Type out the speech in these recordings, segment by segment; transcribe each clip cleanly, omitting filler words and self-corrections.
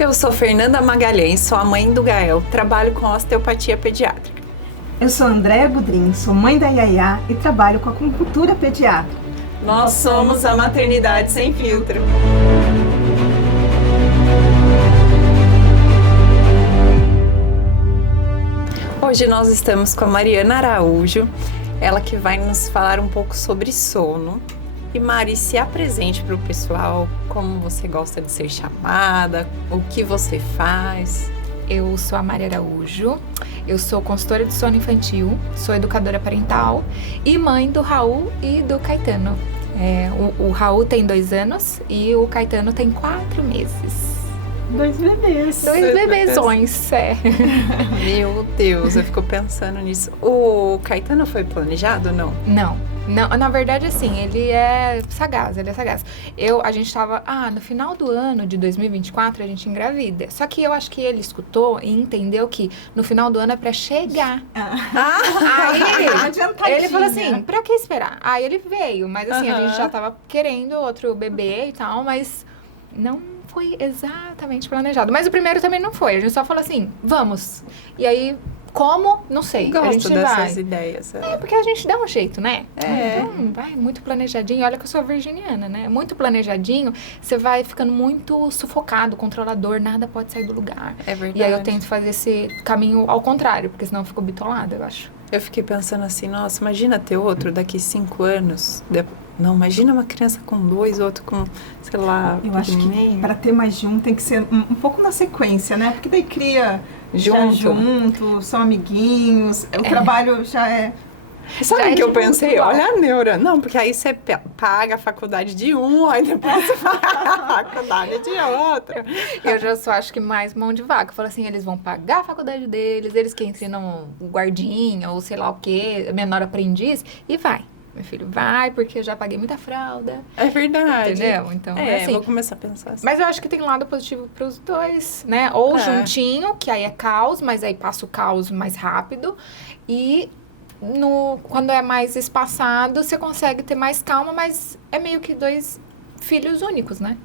Eu sou Fernanda Magalhães, sou a mãe do Gael, trabalho com osteopatia pediátrica. Eu sou Andréa Gudrin, sou mãe da Yaya e trabalho com acupuntura pediátrica. Nós somos a Maternidade Sem Filtro. Hoje nós estamos com a Mariana Araújo, ela que vai nos falar um pouco sobre sono. E Mari, se apresente para o pessoal, como você gosta de ser chamada, o que você faz. Eu sou a Mari Araújo, eu sou consultora de sono infantil, sou educadora parental e mãe do Raul e do Caetano. O Raul tem 2 anos e o Caetano tem 4 meses. 2 bebês. 2 bebezões, Meu Deus, eu fico pensando nisso. O Caetano foi planejado ou não? Não, na verdade, assim, ele é sagaz. A gente tava, no final do ano de 2024, a gente engravida. Só que eu acho que ele escutou e entendeu que no final do ano é pra chegar. Aí ele falou assim, pra que esperar? Aí ele veio, mas assim, a gente já tava querendo outro bebê e tal, mas não foi exatamente planejado. Mas o primeiro também não foi, a gente só falou assim, vamos. E aí... Como? Não sei. Gosto a gente dessas vai. ideias. Porque a gente dá um jeito, né? É. Então, vai muito planejadinho. Olha que eu sou virginiana, né? Muito planejadinho, você vai ficando muito sufocado, controlador, nada pode sair do lugar. É verdade. E aí eu tento fazer esse caminho ao contrário, porque senão eu fico bitolada, eu acho. Eu fiquei pensando assim, nossa, imagina ter outro daqui 5 anos. Não, imagina uma criança com 2, outro com, sei lá... Eu acho que para ter mais de um tem que ser um pouco na sequência, né? Porque daí cria junto, são amiguinhos, o trabalho já é... Sabe o que eu pensei? igual. Olha a neura. Não, porque aí você paga a faculdade de um, aí depois você paga a faculdade de outro. Eu já só acho que mais mão de vaca. Eu falo assim, eles vão pagar a faculdade deles, eles que ensinam guardinha ou sei lá o quê, menor aprendiz, e vai. Meu filho, vai, porque eu já paguei muita fralda. É verdade. Entendeu? Então, assim. Vou começar a pensar assim. Mas eu acho que tem um lado positivo pros dois, né? Ou juntinho, que aí é caos, mas aí passa o caos mais rápido. E quando é mais espaçado, você consegue ter mais calma, mas é meio que 2 filhos únicos, né?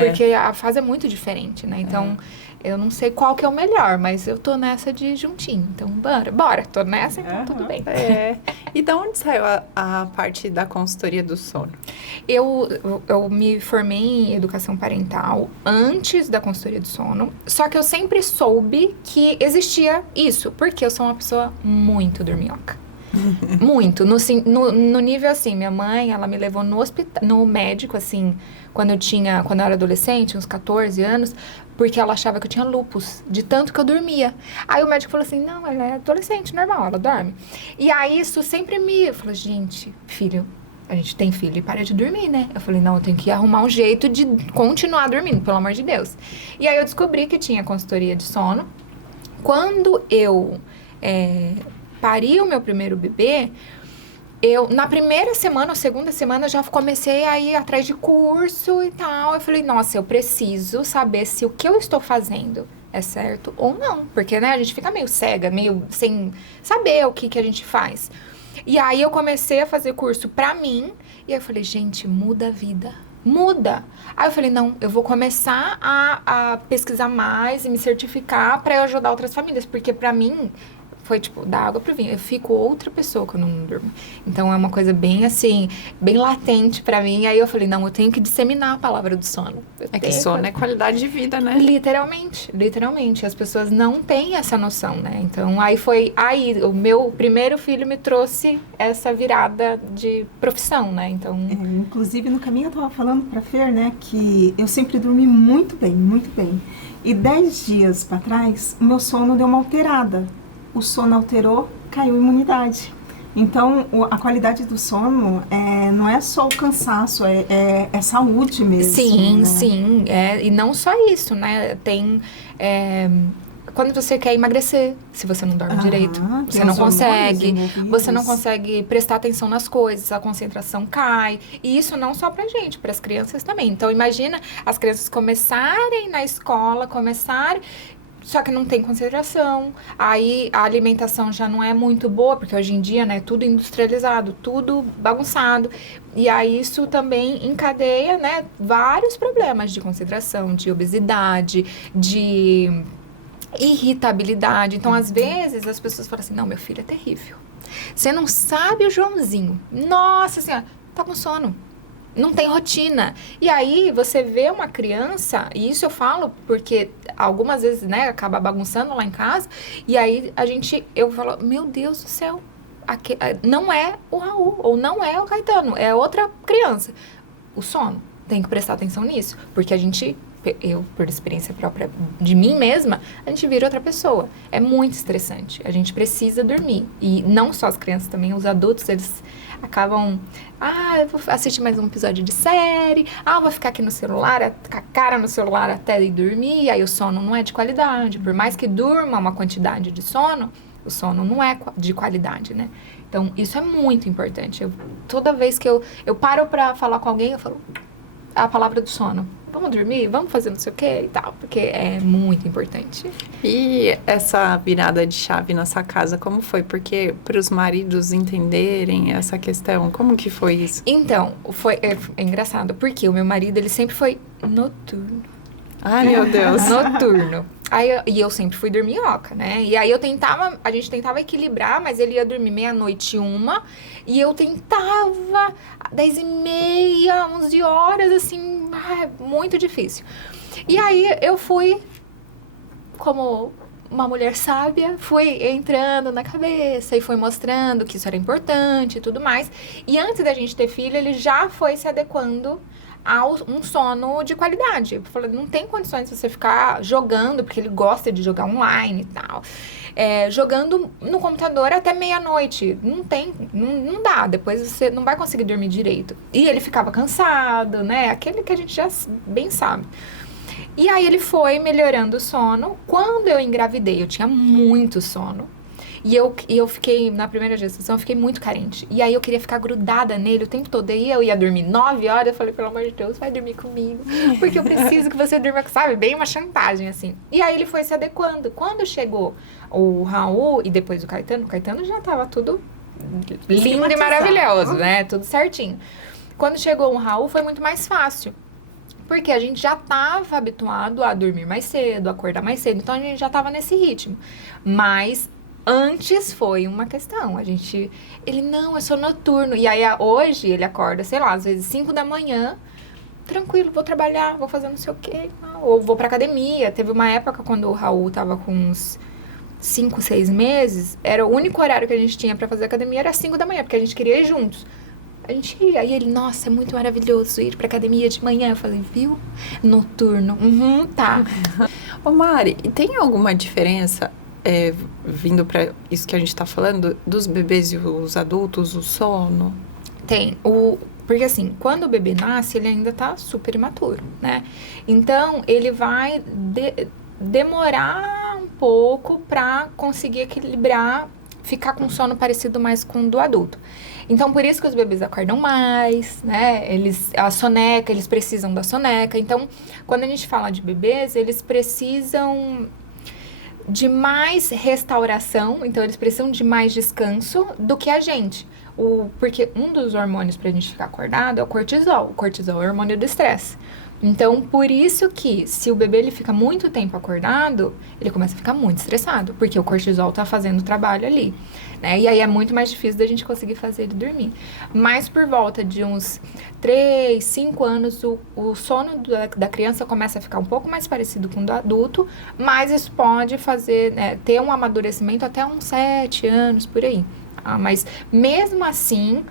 Porque a fase é muito diferente, né? Então, eu não sei qual que é o melhor, mas eu tô nessa de juntinho. Então, bora. Tô nessa, então tudo bem. E da onde saiu a parte da consultoria do sono? Eu me formei em educação parental antes da consultoria do sono, só que eu sempre soube que existia isso, porque eu sou uma pessoa muito dorminhoca. Muito. No nível, assim, minha mãe, ela me levou no médico, assim, quando eu era adolescente, uns 14 anos, porque ela achava que eu tinha lúpus, de tanto que eu dormia. Aí o médico falou assim, não, ela é adolescente, normal, ela dorme. E aí isso sempre eu falei, gente, filho, a gente tem filho e para de dormir, né? Eu falei, não, eu tenho que arrumar um jeito de continuar dormindo, pelo amor de Deus. E aí eu descobri que tinha consultoria de sono. Quando eu pari o meu primeiro bebê, na primeira semana ou segunda semana, eu já comecei a ir atrás de curso e tal. Eu falei, nossa, eu preciso saber se o que eu estou fazendo é certo ou não. Porque, né, a gente fica meio cega, meio sem saber o que a gente faz. E aí, eu comecei a fazer curso pra mim. E aí, eu falei, gente, muda a vida. Muda. Aí eu falei, não, eu vou começar a pesquisar mais e me certificar pra eu ajudar outras famílias. Porque pra mim... foi, tipo, da água pro vinho. Eu fico outra pessoa quando não durmo. Então, é uma coisa bem, assim, bem latente pra mim. Aí eu falei, não, eu tenho que disseminar a palavra do sono. Que sono é qualidade de vida, né? Literalmente. As pessoas não têm essa noção, né? Então, o meu primeiro filho me trouxe essa virada de profissão, né? Então... inclusive, no caminho eu tava falando pra Fer, né, que eu sempre dormi muito bem, muito bem. E 10 dias pra trás, o meu sono deu uma alterada. O sono alterou, caiu a imunidade. Então, a qualidade do sono não é só o cansaço, é saúde mesmo. Sim, né? sim. E não só isso, né? Tem... quando você quer emagrecer, se você não dorme direito, você não consegue prestar atenção nas coisas, a concentração cai. E isso não só pra gente, pras crianças também. Então, imagina as crianças começarem na escola, Só que não tem concentração, aí a alimentação já não é muito boa, porque hoje em dia, né, tudo industrializado, tudo bagunçado, e aí isso também encadeia, né, vários problemas de concentração, de obesidade, de irritabilidade. Então, às vezes, as pessoas falam assim, não, meu filho é terrível. Você não sabe o Joãozinho, nossa senhora, tá com sono. Não tem rotina. E aí, você vê uma criança, e isso eu falo porque algumas vezes, né, acaba bagunçando lá em casa, e aí eu falo, meu Deus do céu, não é o Raul, ou não é o Caetano, é outra criança. O sono, tem que prestar atenção nisso, porque eu, por experiência própria de mim mesma, a gente vira outra pessoa. É muito estressante. A gente precisa dormir. E não só as crianças, também os adultos, eles acabam... eu vou assistir mais um episódio de série. Eu vou ficar aqui no celular, com a cara no celular até ir dormir. E aí o sono não é de qualidade. Por mais que durma uma quantidade de sono, o sono não é de qualidade, né? Então, isso é muito importante. Toda vez que eu paro pra falar com alguém, eu falo a palavra do sono. Vamos dormir? Vamos fazer não sei o que e tal. Porque é muito importante. E essa virada de chave nessa casa, como foi? Porque para os maridos entenderem essa questão, como que foi isso? Então, é engraçado. Porque o meu marido, ele sempre foi noturno. Ai, meu Deus. Noturno. E eu sempre fui dorminhoca, né? E aí a gente tentava equilibrar, mas ele ia dormir 00:30, 1h, e eu tentava 10h30, 11 horas, assim, muito difícil. E aí eu fui, como uma mulher sábia, fui entrando na cabeça e foi mostrando que isso era importante e tudo mais. E antes da gente ter filho, ele já foi se adequando a um sono de qualidade. Eu falei, não tem condições de você ficar jogando, porque ele gosta de jogar online e tal. Jogando no computador até 00:30. Não dá. Depois você não vai conseguir dormir direito. E ele ficava cansado, né? Aquele que a gente já bem sabe. E aí ele foi melhorando o sono. Quando eu engravidei, eu tinha muito sono. E eu fiquei, na primeira gestação, eu fiquei muito carente. E aí eu queria ficar grudada nele o tempo todo. E eu ia dormir 9 horas, eu falei, pelo amor de Deus, vai dormir comigo. Porque eu preciso que você durma, sabe? Bem uma chantagem, assim. E aí ele foi se adequando. Quando chegou o Raul e depois o Caetano já tava tudo lindo e maravilhoso, né? Tudo certinho. Quando chegou o Raul, foi muito mais fácil. Porque a gente já estava habituado a dormir mais cedo, a acordar mais cedo. Então, a gente já estava nesse ritmo. Mas antes foi uma questão. Ele, não, eu sou noturno. E aí, hoje, ele acorda, sei lá, às vezes 5h, tranquilo, vou trabalhar, vou fazer não sei o quê. Ou vou pra academia. Teve uma época, quando o Raul tava com uns 5, 6 meses, era o único horário que a gente tinha pra fazer academia, era 5h, porque a gente queria ir juntos. A gente ia, aí ele, nossa, é muito maravilhoso ir pra academia de manhã. Eu falei, viu? Noturno. Tá. Ô Mari, e tem alguma diferença, vindo pra isso que a gente tá falando, dos bebês e os adultos, o sono? Tem. Porque assim, quando o bebê nasce, ele ainda tá super imaturo, né? Então, ele vai demorar um pouco pra conseguir equilibrar, ficar com sono parecido mais com o do adulto. Então, por isso que os bebês acordam mais, né? A soneca, eles precisam da soneca. Então, quando a gente fala de bebês, eles precisam de mais restauração, então eles precisam de mais descanso do que a gente. Porque um dos hormônios pra gente ficar acordado é o cortisol. O cortisol é o hormônio do estresse. Então, por isso que se o bebê ele fica muito tempo acordado, ele começa a ficar muito estressado, porque o cortisol tá fazendo o trabalho ali, né? E aí é muito mais difícil da gente conseguir fazer ele dormir. Mas por volta de uns 3, 5 anos, o sono da criança começa a ficar um pouco mais parecido com o do adulto, mas isso pode fazer, né, ter um amadurecimento até uns 7 anos, por aí. Mas mesmo assim,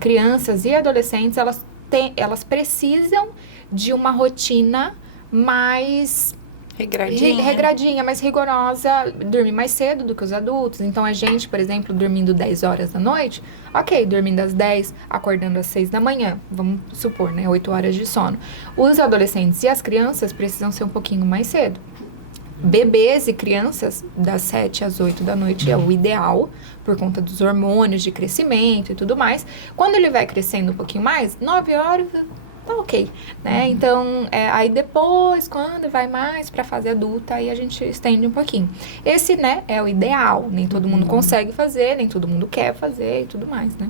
crianças e adolescentes, elas precisam de uma rotina mais regradinha, mais rigorosa, dormir mais cedo do que os adultos. Então, a gente, por exemplo, dormindo 10 horas da noite, ok, dormindo às 10, acordando às 6 da manhã, vamos supor, né, 8 horas de sono. Os adolescentes e as crianças precisam ser um pouquinho mais cedo. Bebês e crianças, das 7 às 8 da noite é o ideal, por conta dos hormônios de crescimento e tudo mais. Quando ele vai crescendo um pouquinho mais, 9 horas, tá ok, né? Então, aí depois, quando vai mais pra fase adulta, aí a gente estende um pouquinho. Esse, né, é o ideal. Nem todo mundo consegue fazer, nem todo mundo quer fazer e tudo mais, né?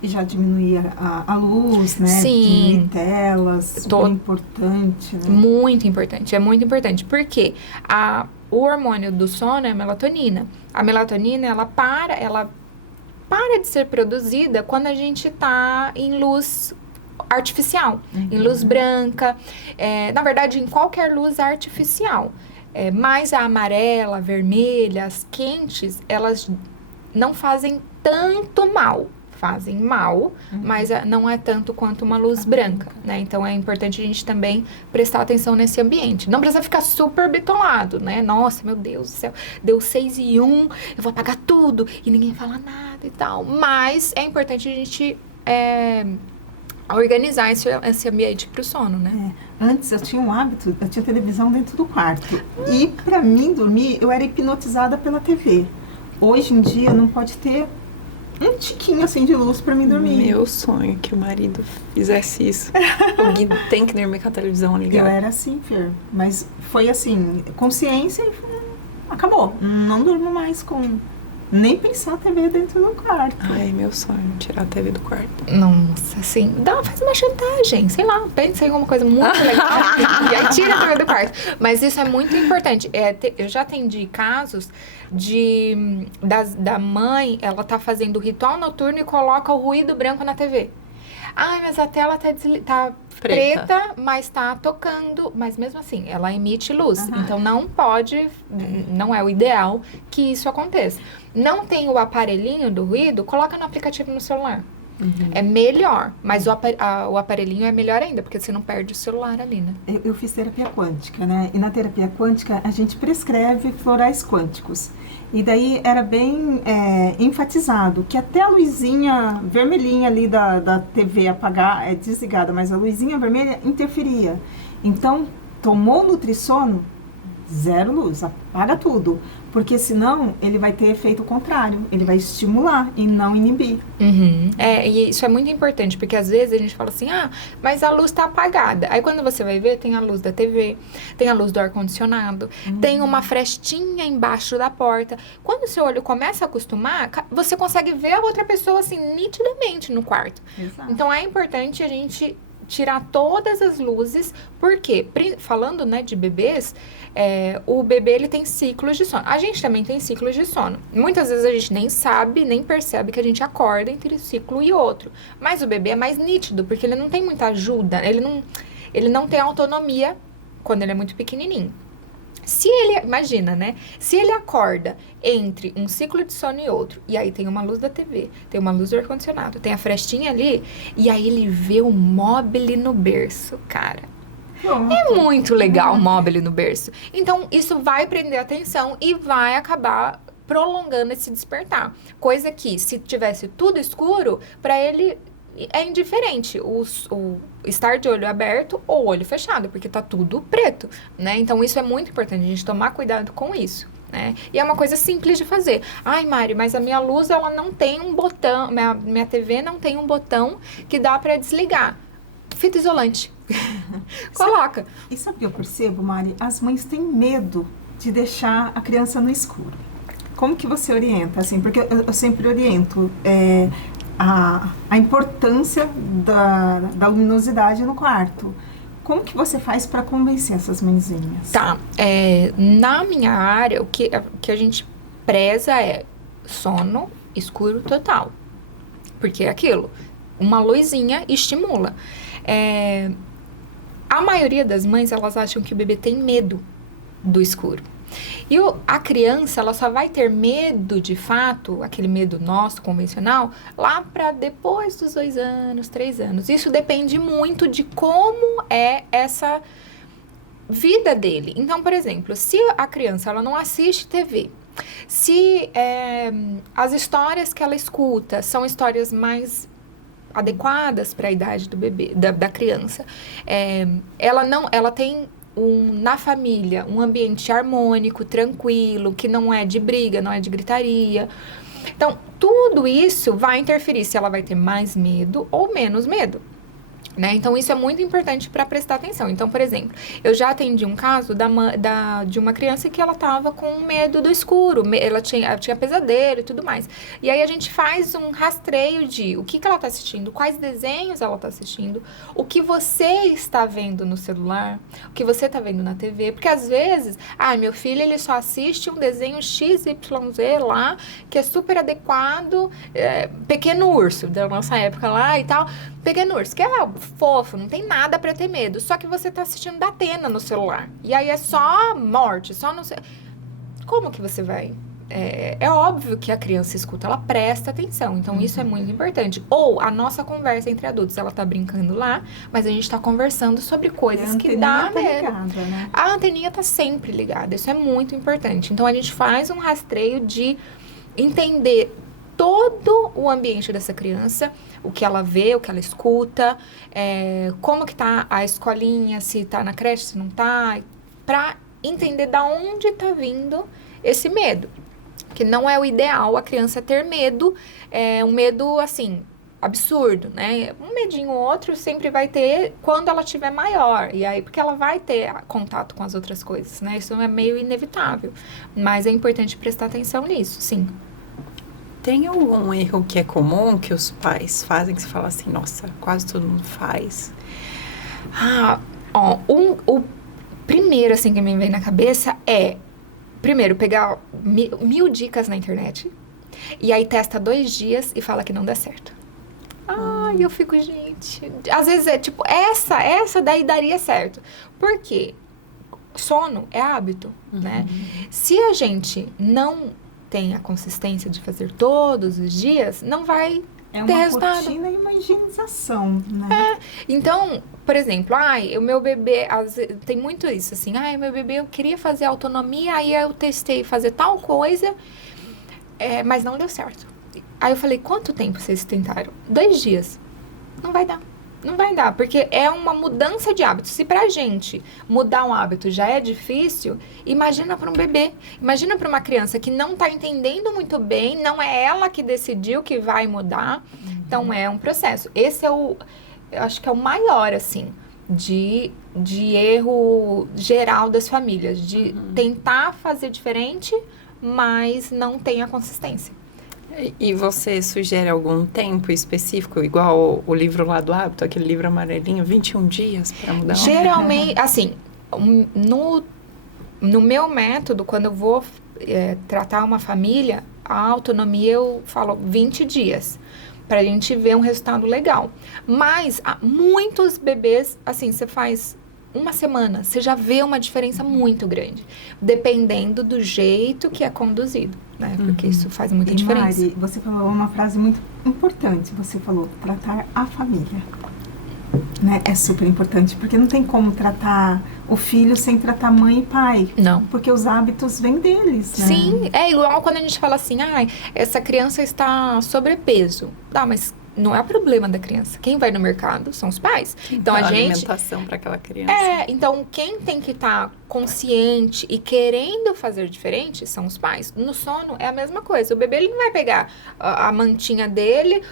E já diminuir a luz, né? Sim. Diminuir telas, super importante, né? Muito importante, é muito importante. Porque o hormônio do sono é a melatonina. A melatonina, ela para de ser produzida quando a gente tá em luz artificial, em luz branca. Na verdade, em qualquer luz artificial. Mas a amarela, a vermelha, as quentes, elas não fazem tanto mal. Fazem mal, mas não é tanto quanto uma luz branca, né? Então, é importante a gente também prestar atenção nesse ambiente. Não precisa ficar super bitolado, né? Nossa, meu Deus do céu, deu 6:01, eu vou apagar tudo e ninguém fala nada e tal. Mas é importante a gente organizar esse ambiente pro sono, né? Antes eu tinha um hábito, eu tinha televisão dentro do quarto. E pra mim dormir, eu era hipnotizada pela TV. Hoje em dia não pode ter um tiquinho assim de luz pra mim dormir. Meu sonho que o marido fizesse isso. O Gui tem que dormir com a televisão Eu ligada. era assim, Fer. Mas foi assim, consciência e acabou. Não durmo mais com... Nem pensar a TV dentro do quarto. Ai, meu sonho, tirar a TV do quarto. Nossa, assim, faz uma chantagem, sei lá, pensa em alguma coisa muito legal e aí tira a TV do quarto. Mas isso é muito importante. Eu já atendi casos da mãe, ela tá fazendo o ritual noturno e coloca o ruído branco na TV. Ai, mas a tela tá preta, mas tá tocando. Mas mesmo assim, ela emite luz. Então, não pode, não é o ideal que isso aconteça. Não tem o aparelhinho do ruído, coloca no aplicativo no celular. É melhor, mas o aparelhinho é melhor ainda, porque você não perde o celular ali, né? Eu fiz terapia quântica, né? E na terapia quântica, a gente prescreve florais quânticos. E daí era bem enfatizado que até a luzinha vermelhinha ali da TV apagar, desligada, mas a luzinha vermelha interferia. Então, tomou Nutrissono, zero luz, apaga tudo. Porque senão ele vai ter efeito contrário, ele vai estimular e não inibir. E isso é muito importante, porque às vezes a gente fala assim, mas a luz tá apagada. Aí quando você vai ver, tem a luz da TV, tem a luz do ar-condicionado, tem uma frestinha embaixo da porta. Quando o seu olho começa a acostumar, você consegue ver a outra pessoa assim, nitidamente no quarto. Exato. Então é importante a gente tirar todas as luzes, porque, falando, né, de bebês, o bebê, ele tem ciclos de sono. A gente também tem ciclos de sono. Muitas vezes a gente nem sabe, nem percebe que a gente acorda entre um ciclo e outro. Mas o bebê é mais nítido, porque ele não tem muita ajuda, ele não tem autonomia quando ele é muito pequenininho. Se ele, imagina, né? Se ele acorda entre um ciclo de sono e outro, e aí tem uma luz da TV, tem uma luz do ar-condicionado, tem a frestinha ali, e aí ele vê o mobile no berço, cara. É muito legal o mobile no berço. Então, isso vai prender a atenção e vai acabar prolongando esse despertar. Coisa que, se tivesse tudo escuro, pra ele é indiferente o estar de olho aberto ou olho fechado, porque tá tudo preto, né? Então, isso é muito importante, a gente tomar cuidado com isso, né? E é uma coisa simples de fazer. Ai, Mari, mas a minha luz, ela não tem um botão, minha TV não tem um botão que dá pra desligar. Fita isolante. Coloca. E sabe o que eu percebo, Mari? As mães têm medo de deixar a criança no escuro. Como que você orienta? Assim, porque eu sempre oriento a importância da luminosidade no quarto. Como que você faz para convencer essas mãezinhas? Tá. Na minha área, o que a gente preza é sono escuro total. Porque é aquilo. Uma luzinha estimula. A maioria das mães, elas acham que o bebê tem medo do escuro. E a criança, ela só vai ter medo, de fato, aquele medo nosso, convencional, lá para depois dos 2 anos, 3 anos. Isso depende muito de como é essa vida dele. Então, por exemplo, se a criança, ela não assiste TV, se as histórias que ela escuta são histórias mais adequadas para a idade do bebê, da criança, ela tem na família um ambiente harmônico, tranquilo, que não é de briga, não é de gritaria. Então, tudo isso vai interferir se ela vai ter mais medo ou menos medo. né? Então, isso é muito importante para prestar atenção. Então, por exemplo, eu já atendi um caso de uma criança que ela tava com medo do escuro. Ela tinha pesadelo e tudo mais. E aí, a gente faz um rastreio de o que ela tá assistindo, quais desenhos ela tá assistindo, o que você está vendo no celular, o que você tá vendo na TV. Porque, às vezes, meu filho, ele só assiste um desenho XYZ lá, que é super adequado, Pequeno Urso, da nossa época lá e tal. Pequeno Urso, que é fofo, não tem nada pra ter medo. Só que você tá assistindo da Atena no celular. E aí é só morte, só não sei... Como que você vai? É óbvio que a criança escuta, ela presta atenção. Então, isso é muito importante. Ou a nossa conversa entre adultos, ela tá brincando lá, mas a gente tá conversando sobre coisas que dá medo. Ligada, né? A anteninha tá sempre ligada. Isso é muito importante. Então, a gente faz um rastreio de entender todo o ambiente dessa criança, o que ela vê, o que ela escuta, como que tá a escolinha, se tá na creche, se não tá, pra entender da onde tá vindo esse medo. Que não é o ideal a criança ter medo, um medo, assim, absurdo, né? Um medinho ou outro sempre vai ter quando ela tiver maior, e aí porque ela vai ter contato com as outras coisas, né? Isso é meio inevitável, mas é importante prestar atenção nisso, sim. Tem algum erro que é comum que os pais fazem, que você fala assim, nossa, quase todo mundo faz? O primeiro, assim, que me vem na cabeça primeiro, pegar 1000 dicas na internet, e aí testa 2 dias e fala que não dá certo. Eu fico, gente... Às vezes é tipo, essa daí daria certo. Por quê? Sono é hábito, né? Se a gente não tem a consistência de fazer todos os dias, não vai ter resultado. É uma rotina e uma higienização, né? Então, por exemplo, o meu bebê, tem muito isso, assim, meu bebê, eu queria fazer autonomia, aí eu testei fazer tal coisa, mas não deu certo. Aí eu falei, quanto tempo vocês tentaram? 2 dias. Não vai dar. Não vai dar, porque é uma mudança de hábito. Se pra gente mudar um hábito já é difícil, imagina para um bebê. Imagina para uma criança que não tá entendendo muito bem, não é ela que decidiu que vai mudar. Então, é um processo. Esse eu acho que é o maior, assim, de erro geral das famílias. De tentar fazer diferente, mas não tem a consistência. E você sugere algum tempo específico, igual o livro lá do hábito, aquele livro amarelinho, 21 dias para mudar? Geralmente, assim, no meu método, quando eu vou tratar uma família, a autonomia eu falo 20 dias, pra gente ver um resultado legal. Mas, muitos bebês, assim, você faz 1 semana, você já vê uma diferença muito grande, dependendo do jeito que é conduzido, né? Porque isso faz muita diferença. Mari, você falou uma frase muito importante, você falou tratar a família, né? É super importante, porque não tem como tratar o filho sem tratar mãe e pai. Não. Porque os hábitos vêm deles, né? Sim, é igual quando a gente fala assim, essa criança está sobrepeso. Mas não é o problema da criança. Quem vai no mercado são os pais. Então a gente... alimentação para aquela criança. Então quem tem que estar consciente e querendo fazer diferente são os pais. No sono é a mesma coisa. O bebê ele não vai pegar a mantinha dele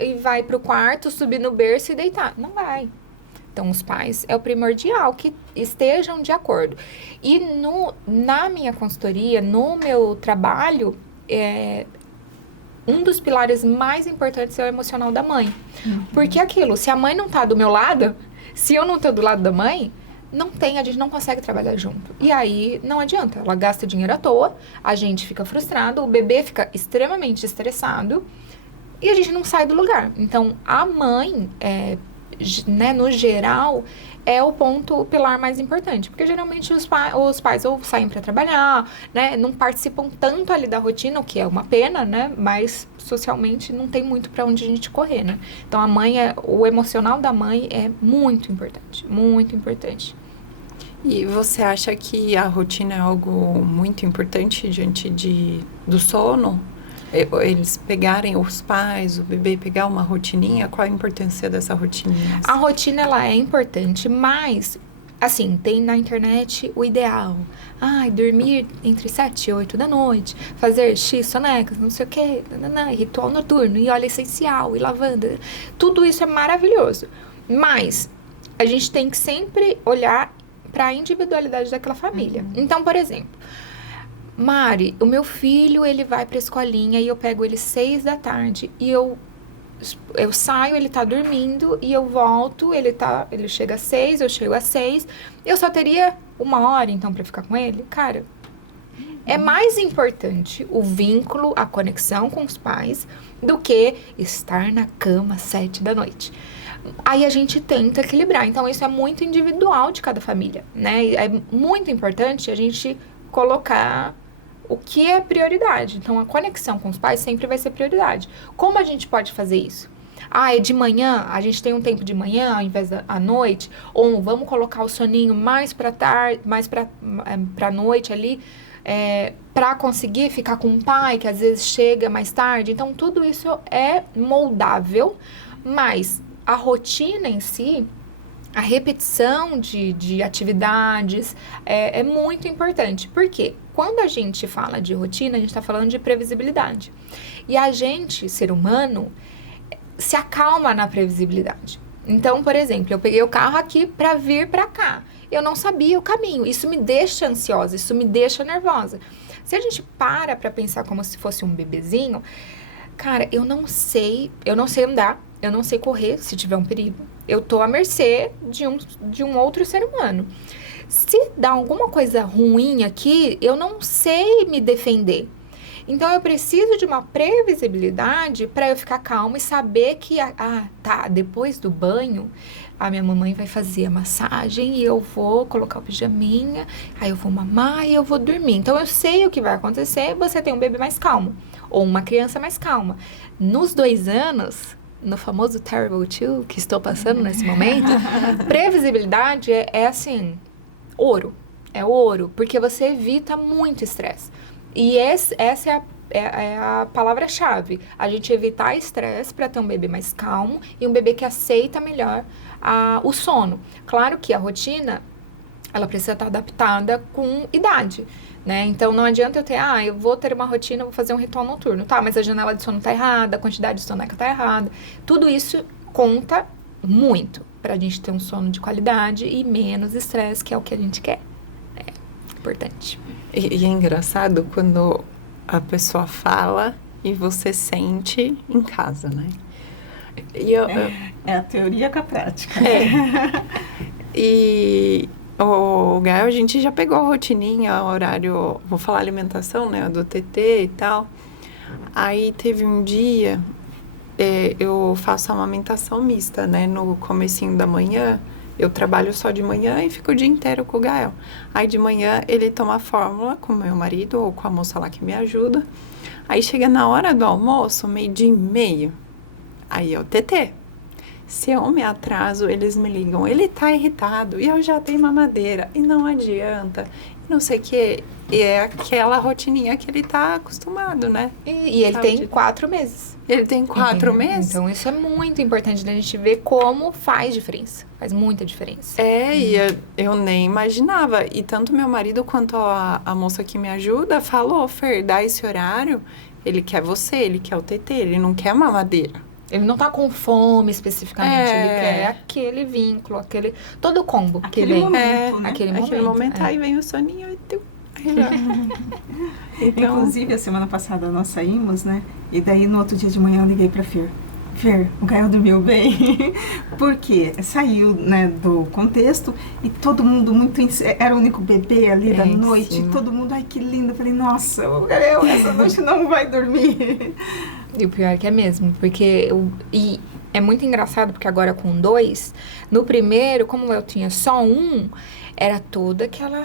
e vai pro quarto, subir no berço e deitar. Não vai. Então, os pais é o primordial que estejam de acordo. E na minha consultoria, no meu trabalho, um dos pilares mais importantes é o emocional da mãe. Porque se a mãe não tá do meu lado, se eu não tô do lado da mãe, a gente não consegue trabalhar junto. E aí, não adianta. Ela gasta dinheiro à toa, a gente fica frustrado, o bebê fica extremamente estressado e a gente não sai do lugar. Então, a mãe, no geral, é o pilar mais importante. Porque geralmente os pais ou saem para trabalhar, né? Não participam tanto ali da rotina, o que é uma pena, né? Mas socialmente não tem muito para onde a gente correr, né? Então o emocional da mãe é muito importante. Muito importante. E você acha que a rotina é algo muito importante diante do sono? Eles pegarem os pais, o bebê pegar uma rotininha, qual a importância dessa rotininha? A rotina, ela é importante, mas, assim, tem na internet o ideal. Dormir entre 7 e 8 da noite, fazer X sonecas, não sei o quê, ritual noturno, e óleo essencial, e lavanda. Tudo isso é maravilhoso. Mas a gente tem que sempre olhar para a individualidade daquela família. Então, por exemplo, Mari, o meu filho, ele vai pra escolinha e eu pego ele 6 da tarde e eu saio, ele tá dormindo e eu volto, ele chega às 6, eu chego às 6, eu só teria 1 hora então pra ficar com ele? Cara, é mais importante o vínculo, a conexão com os pais do que estar na cama às 7 da noite. Aí a gente tenta equilibrar, então isso é muito individual de cada família, né? É muito importante a gente colocar o que é prioridade. Então, a conexão com os pais sempre vai ser prioridade. Como a gente pode fazer isso? É de manhã, a gente tem um tempo de manhã ao invés da noite, ou vamos colocar o soninho mais pra tarde, mais pra noite ali, pra conseguir ficar com o pai, que às vezes chega mais tarde. Então, tudo isso é moldável, mas a rotina em si, a repetição de atividades é muito importante. Por quê? Quando a gente fala de rotina, a gente está falando de previsibilidade. E a gente, ser humano, se acalma na previsibilidade. Então, por exemplo, eu peguei o carro aqui para vir para cá. Eu não sabia o caminho. Isso me deixa ansiosa, isso me deixa nervosa. Se a gente para pensar como se fosse um bebezinho, cara, eu não sei andar, eu não sei correr se tiver um perigo. Eu tô à mercê de um outro ser humano. Se dá alguma coisa ruim aqui, eu não sei me defender. Então, eu preciso de uma previsibilidade para eu ficar calma e saber que, depois do banho, a minha mamãe vai fazer a massagem e eu vou colocar o pijaminha, aí eu vou mamar e eu vou dormir. Então, eu sei o que vai acontecer, você tem um bebê mais calmo, ou uma criança mais calma. Nos 2 anos... no famoso Terrible 2, que estou passando nesse momento, previsibilidade é assim, ouro. É ouro, porque você evita muito estresse. E essa é a palavra-chave. A gente evitar estresse para ter um bebê mais calmo e um bebê que aceita melhor o sono. Claro que a rotina, ela precisa estar adaptada com idade, né? Então, não adianta eu ter, eu vou ter uma rotina, vou fazer um ritual noturno. Tá, mas a janela de sono tá errada, a quantidade de soneca tá errada. Tudo isso conta muito pra gente ter um sono de qualidade e menos estresse, que é o que a gente quer. É importante. E é engraçado quando a pessoa fala e você sente em casa, né? É a teoria com a prática. E... o Gael, a gente já pegou a rotininha, o horário, vou falar alimentação, né, do TT e tal. Aí teve um dia, eu faço a amamentação mista, né, no comecinho da manhã, eu trabalho só de manhã e fico o dia inteiro com o Gael. Aí de manhã ele toma a fórmula com o meu marido ou com a moça lá que me ajuda. Aí chega na hora do almoço, 12:30, aí é o TT. Se eu me atraso, eles me ligam, ele tá irritado, e eu já dei mamadeira, e não adianta, não sei o que, e é aquela rotininha que ele tá acostumado, né? E ele tem 4 meses. Ele tem 4 meses? Então, isso é muito importante da gente ver como faz diferença, faz muita diferença. E eu nem imaginava, e tanto meu marido quanto a moça que me ajuda falou, Fer, dá esse horário, ele quer você, ele quer o TT, ele não quer mamadeira. Ele não tá com fome especificamente, ele quer aquele vínculo, todo o combo que aquele vem. Momento, né? Aquele momento, aí vem o soninho e tu... Então, inclusive, a semana passada nós saímos, né? E daí, no outro dia de manhã, eu liguei pra Fer. Fer, o Gael dormiu bem? Porque saiu, né, do contexto e todo mundo era o único bebê ali da noite. E todo mundo, ai, que lindo. Eu falei, nossa, o Gael essa noite não vai dormir. E o pior é que é mesmo, porque... E é muito engraçado, porque agora com 2, no primeiro, como eu tinha só 1, era toda aquela...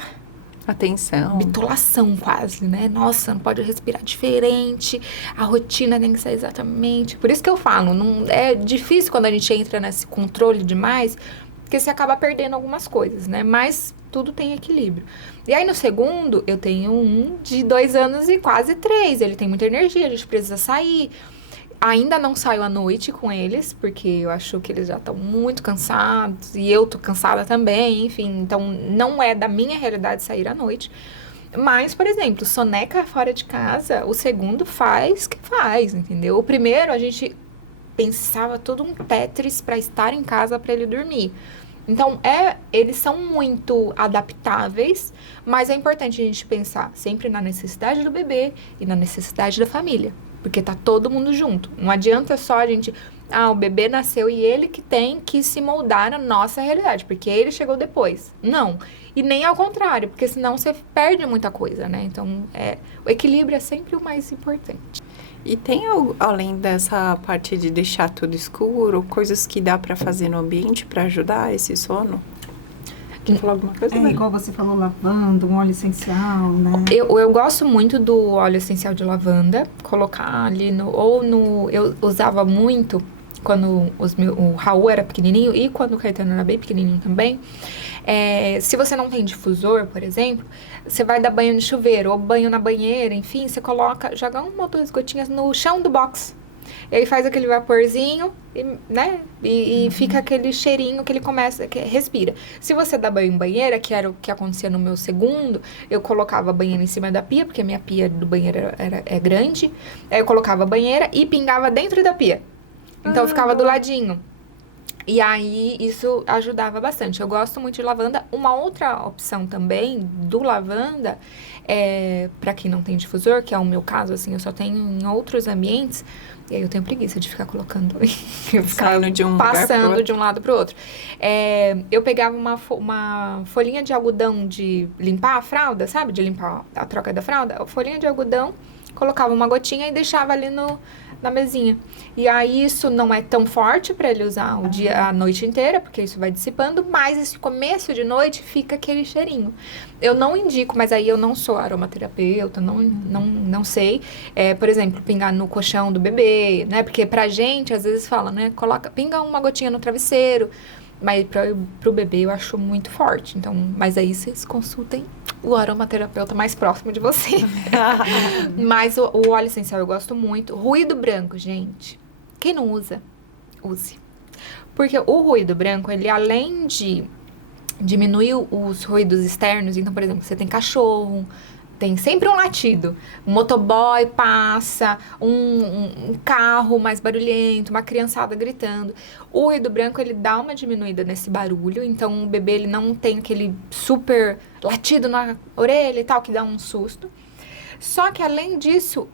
atenção. Bitolação quase, né? Nossa, não pode respirar diferente, a rotina tem que ser exatamente... Por isso que eu falo, é difícil quando a gente entra nesse controle demais, porque você acaba perdendo algumas coisas, né? Mas tudo tem equilíbrio. E aí no segundo, eu tenho um de 2 anos e quase 3, ele tem muita energia, a gente precisa sair. Ainda não saio à noite com eles, porque eu acho que eles já estão muito cansados, e eu tô cansada também, enfim. Então, não é da minha realidade sair à noite. Mas, por exemplo, soneca fora de casa, o segundo faz, entendeu? O primeiro, a gente pensava todo um Tetris para estar em casa para ele dormir. Então, eles são muito adaptáveis, mas é importante a gente pensar sempre na necessidade do bebê e na necessidade da família, porque tá todo mundo junto. Não adianta só a gente, o bebê nasceu e ele que tem que se moldar na nossa realidade, porque ele chegou depois. Não. E nem ao contrário, porque senão você perde muita coisa, né? Então, o equilíbrio é sempre o mais importante. E tem algo, além dessa parte de deixar tudo escuro, coisas que dá pra fazer no ambiente pra ajudar esse sono? Quer falar alguma coisa? Igual você falou, lavanda, um óleo essencial, né? Eu gosto muito do óleo essencial de lavanda, colocar ali eu usava muito quando o Raul era pequenininho e quando o Caetano era bem pequenininho também. Se você não tem difusor, por exemplo, você vai dar banho no chuveiro ou banho na banheira, enfim, você joga uma ou duas gotinhas no chão do box. E aí faz aquele vaporzinho, né? E fica aquele cheirinho que ele respira. Se você dá banho em banheira, que era o que acontecia no meu segundo, eu colocava a banheira em cima da pia, porque a minha pia do banheiro é grande. Aí eu colocava a banheira e pingava dentro da pia. Então ficava do ladinho. E aí, isso ajudava bastante. Eu gosto muito de lavanda. Uma outra opção também do lavanda, para quem não tem difusor, que é o meu caso, assim, eu só tenho em outros ambientes, e aí eu tenho preguiça de ficar colocando, Saindo de um passando de um lado pro outro. Eu pegava uma folhinha de algodão de limpar a fralda, sabe? De limpar a troca da fralda. Folhinha de algodão, colocava uma gotinha e deixava ali na mesinha. E aí isso não é tão forte para ele usar a noite inteira, porque isso vai dissipando, mas esse começo de noite fica aquele cheirinho. Eu não indico, mas aí eu não sou aromaterapeuta, não sei. Por exemplo, pingar no colchão do bebê, né? Porque pra gente, às vezes fala, né? Pinga uma gotinha no travesseiro. Mas pro bebê eu acho muito forte. Então, mas aí vocês consultem o aromaterapeuta mais próximo de você. Mas o óleo essencial eu gosto muito. Ruído branco, gente. Quem não usa, use. Porque o ruído branco, ele além de diminuir os ruídos externos, então, por exemplo, você tem cachorro, tem sempre um latido. Um motoboy passa, um carro mais barulhento, uma criançada gritando. O ruído branco, ele dá uma diminuída nesse barulho. Então, o bebê, ele não tem aquele super latido na orelha e tal, que dá um susto. Só que, além disso,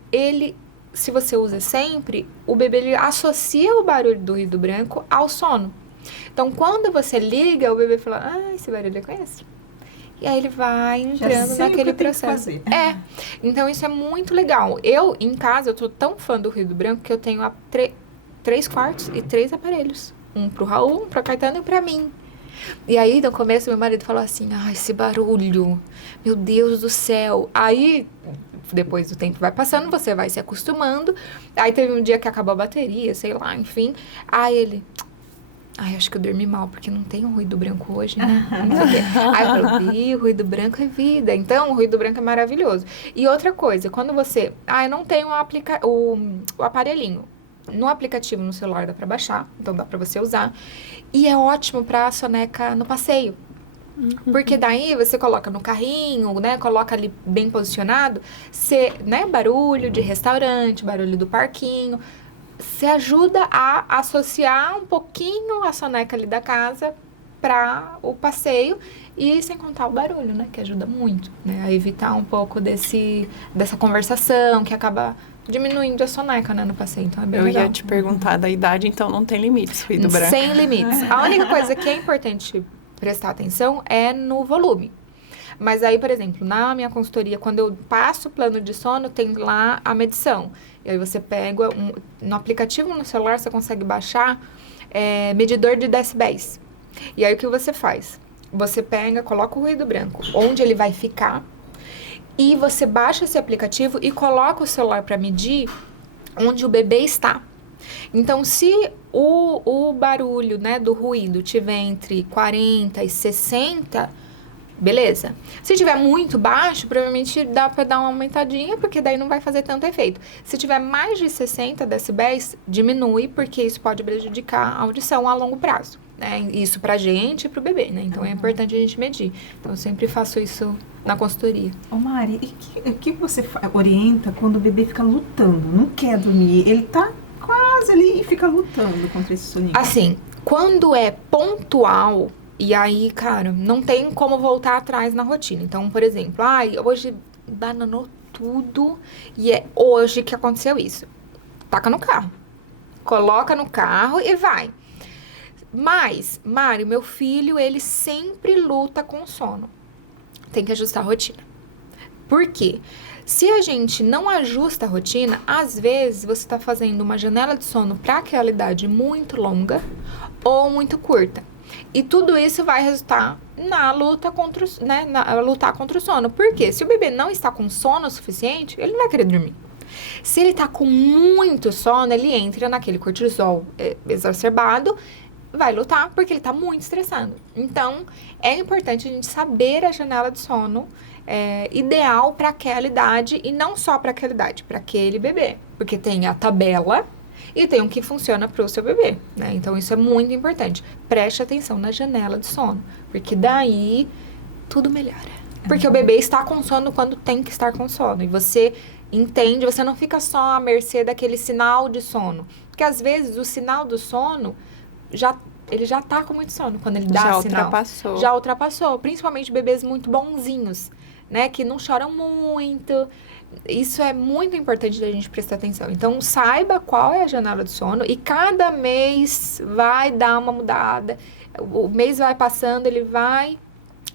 se você usa sempre, o bebê, ele associa o barulho do ruído branco ao sono. Então, quando você liga, o bebê fala, esse barulho eu conheço. E aí ele vai entrando naquele processo. Então isso é muito legal. Em casa, eu tô tão fã do ruído branco que eu tenho 3 quartos e 3 aparelhos. Um pro Raul, um pro Caetano e pra mim. E aí, no começo, meu marido falou assim, esse barulho, meu Deus do céu. Aí, depois do tempo vai passando, você vai se acostumando. Aí teve um dia que acabou a bateria, sei lá, enfim. Aí ele... acho que eu dormi mal, porque não tem um ruído branco hoje, né? Não sei o quê. Aí eu falei, o ruído branco é vida. Então, o ruído branco é maravilhoso. E outra coisa, quando você... eu não tenho o aparelhinho. No aplicativo, no celular, dá pra baixar. Então, dá pra você usar. E é ótimo pra soneca no passeio. Porque daí, você coloca no carrinho, né? Coloca ali bem posicionado. Né? Barulho de restaurante, barulho do parquinho... Você ajuda a associar um pouquinho a soneca ali da casa para o passeio e sem contar o barulho, né? Que ajuda muito, né? A evitar um pouco dessa conversação que acaba diminuindo a soneca, né? No passeio, então é bem legal. Eu ia te perguntar da idade, então não tem limites, ruído branco. Sem limites. A única coisa que é importante prestar atenção é no volume. Mas aí, por exemplo, na minha consultoria, quando eu passo o plano de sono, tem lá a medição. E aí você pega, no aplicativo no celular, você consegue baixar medidor de decibéis. E aí o que você faz? Você pega, coloca o ruído branco, onde ele vai ficar, e você baixa esse aplicativo e coloca o celular para medir onde o bebê está. Então, se o barulho, né, do ruído tiver entre 40 e 60... beleza. Se tiver muito baixo, provavelmente dá pra dar uma aumentadinha, porque daí não vai fazer tanto efeito. Se tiver mais de 60 decibéis, diminui, porque isso pode prejudicar a audição a longo prazo, né? Isso pra gente e pro bebê, né? Então é importante a gente medir. Então eu sempre faço isso na consultoria. Ô Mari, e o que você orienta quando o bebê fica lutando, não quer dormir? Ele tá quase fazer ali e fica lutando contra esse soninho? Assim, quando é pontual, e aí, cara, não tem como voltar atrás na rotina. Então, por exemplo, hoje bananou tudo e é hoje que aconteceu isso. Taca no carro. Coloca no carro e vai. Mas, Mário, meu filho, ele sempre luta com sono. Tem que ajustar a rotina. Por quê? Se a gente não ajusta a rotina, às vezes você está fazendo uma janela de sono para aquela idade muito longa ou muito curta. E tudo isso vai resultar na luta contra lutar contra o sono. Por quê? Se o bebê não está com sono suficiente, ele não vai querer dormir. Se ele está com muito sono, ele entra naquele cortisol exacerbado, vai lutar porque ele está muito estressado. Então, é importante a gente saber a janela de sono ideal para aquela idade e não só para aquela idade, para aquele bebê. Porque tem a tabela e tem o que funciona para o seu bebê, né? Então, isso é muito importante. Preste atenção na janela de sono, porque daí tudo melhora. Porque o bebê está com sono quando tem que estar com sono. E você entende, você não fica só à mercê daquele sinal de sono. Porque, às vezes, o sinal do sono, ele já tá com muito sono quando ele dá sinal. Ultrapassou. Já ultrapassou. Principalmente bebês muito bonzinhos, né? Que não choram muito. Isso é muito importante da gente prestar atenção. Então, saiba qual é a janela de sono e cada mês vai dar uma mudada. O mês vai passando, ele vai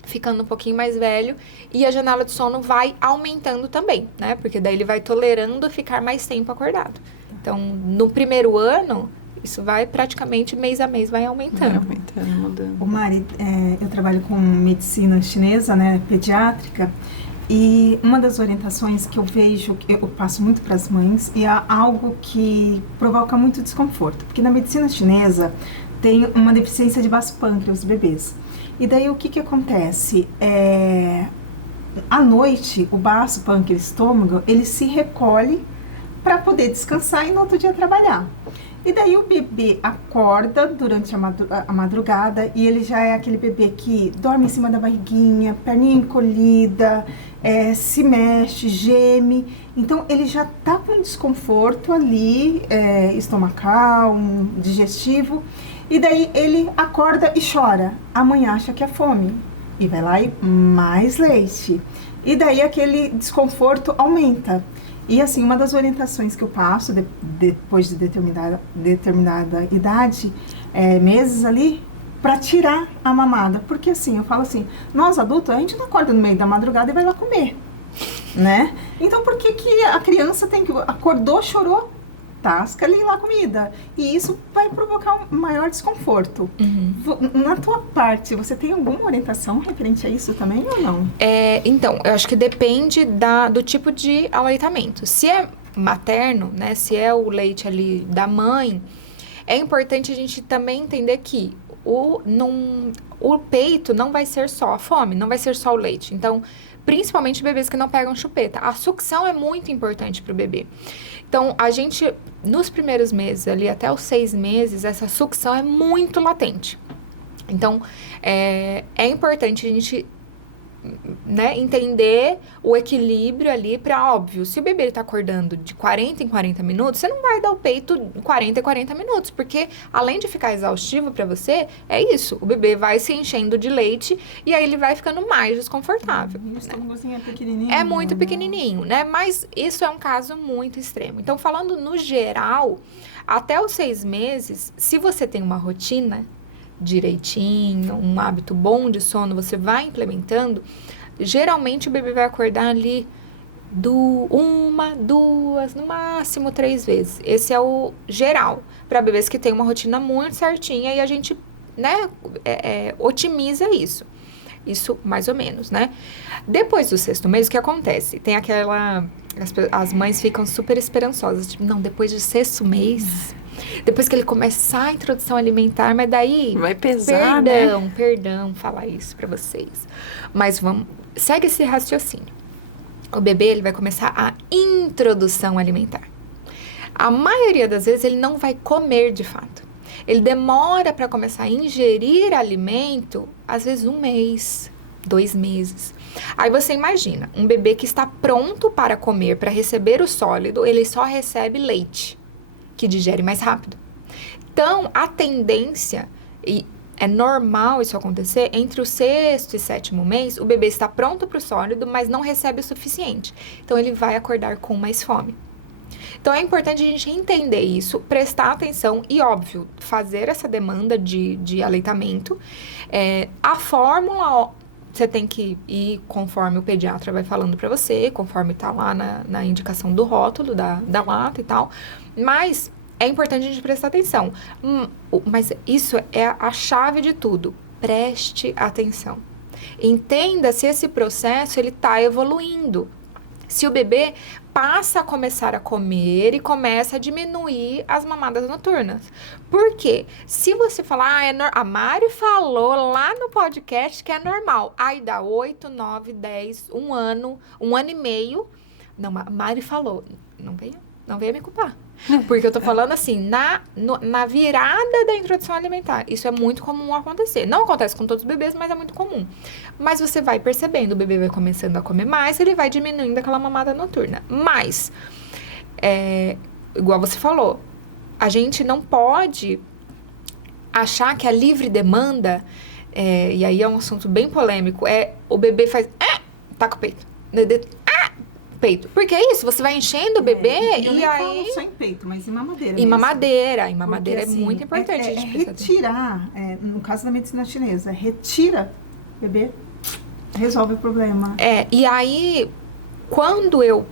ficando um pouquinho mais velho e a janela de sono vai aumentando também, né? Porque daí ele vai tolerando ficar mais tempo acordado. Então, no primeiro ano, isso vai praticamente mês a mês vai aumentando. Vai aumentando, mudando. Ô Mari, eu trabalho com medicina chinesa, né, pediátrica, e uma das orientações que eu vejo, que eu passo muito para as mães, e é algo que provoca muito desconforto, porque na medicina chinesa tem uma deficiência de baço pâncreas dos bebês. E daí o que acontece? À noite, o baço pâncreas estômago, ele se recolhe para poder descansar e no outro dia trabalhar. E daí o bebê acorda durante a madrugada e ele já é aquele bebê que dorme em cima da barriguinha, perninha encolhida, se mexe, geme. Então ele já tá com desconforto ali, estomacal, digestivo. E daí ele acorda e chora. A mãe acha que é fome e vai lá e mais leite. E daí aquele desconforto aumenta. E assim, uma das orientações que eu passo depois de determinada idade, meses ali, para tirar a mamada. Porque assim, eu falo assim, nós adultos, a gente não acorda no meio da madrugada e vai lá comer, né? Então por que a criança acordou, chorou, tasca ali lá a comida? E isso vai provocar um maior desconforto. Uhum. Na tua parte, você tem alguma orientação referente a isso também ou não? Então, eu acho que depende do tipo de aleitamento. Se é materno, né, se é o leite ali da mãe, é importante a gente também entender que o peito não vai ser só a fome, não vai ser só o leite. Então, principalmente bebês que não pegam chupeta. A sucção é muito importante para o bebê. Então, a gente, nos primeiros meses, ali até os 6 meses, essa sucção é muito latente. Então, é importante a gente, né, entender o equilíbrio ali para, óbvio, se o bebê está acordando de 40 em 40 minutos, você não vai dar o peito 40 em 40 minutos, porque além de ficar exaustivo para você, é isso, o bebê vai se enchendo de leite e aí ele vai ficando mais desconfortável. O estômagozinho é pequenininho. É muito pequenininho, né? Mas isso é um caso muito extremo. Então, falando no geral, até os 6 meses, se você tem uma rotina direitinho, um hábito bom de sono, você vai implementando, geralmente o bebê vai acordar ali 1, 2, no máximo 3 vezes. Esse é o geral, para bebês que tem uma rotina muito certinha e a gente, né, otimiza isso. Isso, mais ou menos, né? Depois do 6º mês, o que acontece? Tem as mães ficam super esperançosas, tipo, não, depois do 6º mês, depois que ele começar a introdução alimentar, mas daí... Vai pesar, né? Perdão falar isso pra vocês. Mas segue esse raciocínio. O bebê, ele vai começar a introdução alimentar. A maioria das vezes, ele não vai comer de fato. Ele demora para começar a ingerir alimento, às vezes 1 mês, 2 meses. Aí você imagina, um bebê que está pronto para comer, para receber o sólido, ele só recebe leite. que digere mais rápido. Então, a tendência, e é normal isso acontecer, entre o 6º e 7º mês, o bebê está pronto para o sólido, mas não recebe o suficiente. Então, ele vai acordar com mais fome. Então, é importante a gente entender isso, prestar atenção e, óbvio, fazer essa demanda de aleitamento. A fórmula, você tem que ir conforme o pediatra vai falando para você, conforme tá lá na indicação do rótulo, da lata e tal. Mas é importante a gente prestar atenção. Mas isso é a chave de tudo. Preste atenção. Entenda se esse processo ele tá evoluindo. Se o bebê passa a começar a comer e começa a diminuir as mamadas noturnas. Por quê? Se você falar, a Mari falou lá no podcast que é normal. Aí dá 8, 9, 10, 1 ano, 1 ano e meio. Não, a Mari falou. Não venha me culpar. Porque eu tô falando assim, na virada da introdução alimentar. Isso é muito comum acontecer. Não acontece com todos os bebês, mas é muito comum. Mas você vai percebendo, o bebê vai começando a comer mais, ele vai diminuindo aquela mamada noturna. Mas, igual você falou, a gente não pode achar que a livre demanda, e aí é um assunto bem polêmico, o bebê faz, tá com o peito. Peito. Porque é isso, você vai enchendo o bebê e aí... Não só em peito, mas em mamadeira. Em mamadeira. Em Porque, mamadeira assim, é muito importante a gente prestar atenção. retirar, no caso da medicina chinesa, retira o bebê, resolve o problema. E aí, quando eu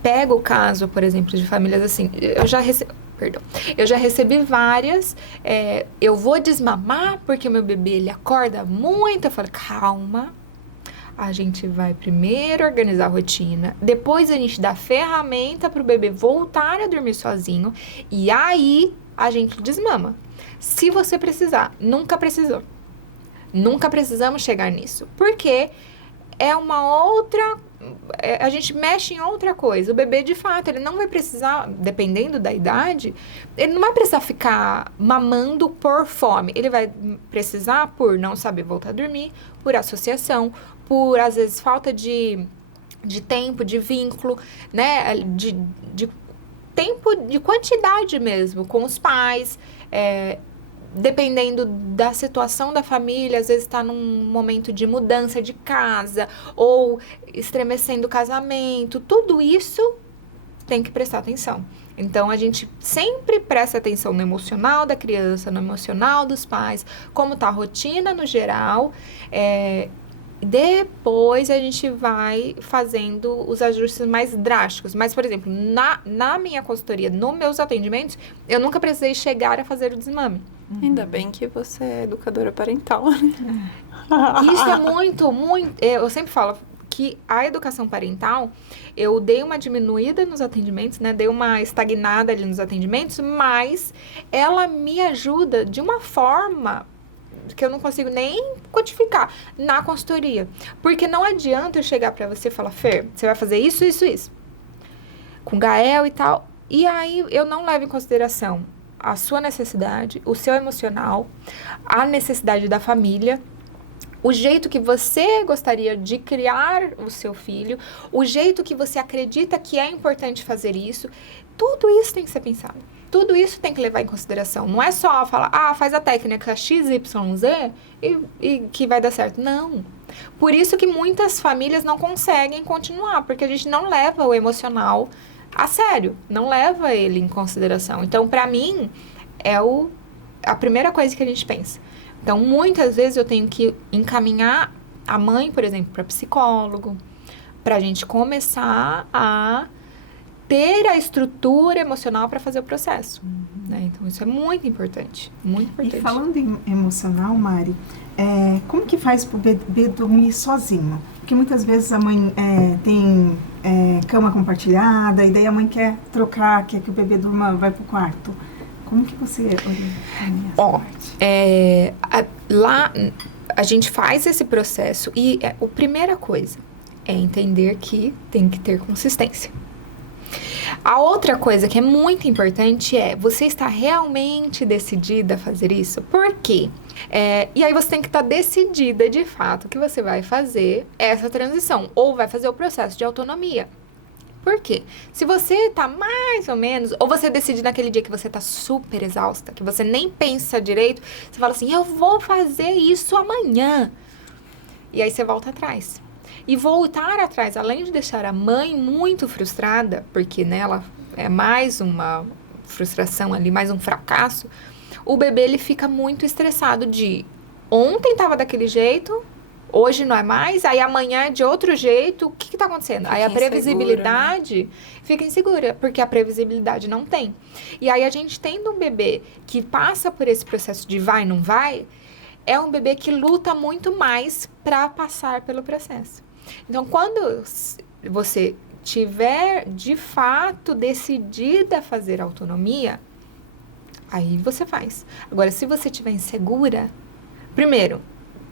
pego o caso, por exemplo, de famílias assim, eu já recebi várias, eu vou desmamar porque o meu bebê, ele acorda muito. Eu falo, calma. A gente vai primeiro organizar a rotina, depois a gente dá ferramenta para o bebê voltar a dormir sozinho e aí a gente desmama. Se você precisar, nunca precisou. Nunca precisamos chegar nisso, porque é uma outra... a gente mexe em outra coisa. O bebê, de fato, ele não vai precisar, dependendo da idade, ele não vai precisar ficar mamando por fome. Ele vai precisar por não saber voltar a dormir, por associação, por, às vezes, falta de tempo, de vínculo, né? De tempo, de quantidade mesmo, com os pais, dependendo da situação da família, às vezes está num momento de mudança de casa, ou estremecendo o casamento, tudo isso tem que prestar atenção. Então, a gente sempre presta atenção no emocional da criança, no emocional dos pais, como tá a rotina no geral, depois a gente vai fazendo os ajustes mais drásticos. Mas, por exemplo, na minha consultoria, nos meus atendimentos, eu nunca precisei chegar a fazer o desmame. Ainda bem que você é educadora parental. Isso é muito... Eu sempre falo que a educação parental, eu dei uma diminuída nos atendimentos, né? Dei uma estagnada ali nos atendimentos, mas ela me ajuda de uma forma que eu não consigo nem codificar na consultoria. Porque não adianta eu chegar pra você e falar, Fer, você vai fazer isso, isso, isso. Com Gael e tal. E aí eu não levo em consideração a sua necessidade, o seu emocional, a necessidade da família, o jeito que você gostaria de criar o seu filho, o jeito que você acredita que é importante fazer isso. Tudo isso tem que ser pensado. Tudo isso tem que levar em consideração. Não é só falar, faz a técnica XYZ e que vai dar certo. Não. Por isso que muitas famílias não conseguem continuar, porque a gente não leva o emocional a sério, não leva ele em consideração. Então, pra mim, é a primeira coisa que a gente pensa. Então, muitas vezes eu tenho que encaminhar a mãe, por exemplo, para psicólogo, pra gente começar a ter a estrutura emocional para fazer o processo. Né? Então, isso é muito importante, muito importante. E falando em emocional, Mari, como que faz pro bebê dormir sozinho? Porque muitas vezes a mãe tem cama compartilhada, e daí a mãe quer trocar, quer que o bebê durma, vai pro quarto. Como que você orienta essa parte? Lá a gente faz esse processo e a primeira coisa é entender que tem que ter consistência. A outra coisa que é muito importante é você estar realmente decidida a fazer isso. Por quê? E aí você tem que estar decidida de fato que você vai fazer essa transição ou vai fazer o processo de autonomia. Por quê? Se você tá mais ou menos, ou você decide naquele dia que você tá super exausta, que você nem pensa direito, você fala assim, eu vou fazer isso amanhã. E aí você volta atrás. E voltar atrás, além de deixar a mãe muito frustrada, porque nela é mais uma frustração ali, mais um fracasso, o bebê ele fica muito estressado de ontem tava daquele jeito, hoje não é mais, aí amanhã é de outro jeito, o que tá acontecendo? Fica aí a insegura, previsibilidade fica insegura, porque a previsibilidade não tem. E aí a gente tendo um bebê que passa por esse processo de vai, não vai, é um bebê que luta muito mais para passar pelo processo. Então, quando você tiver, de fato, decidida a fazer autonomia, aí você faz. Agora, se você estiver insegura, primeiro,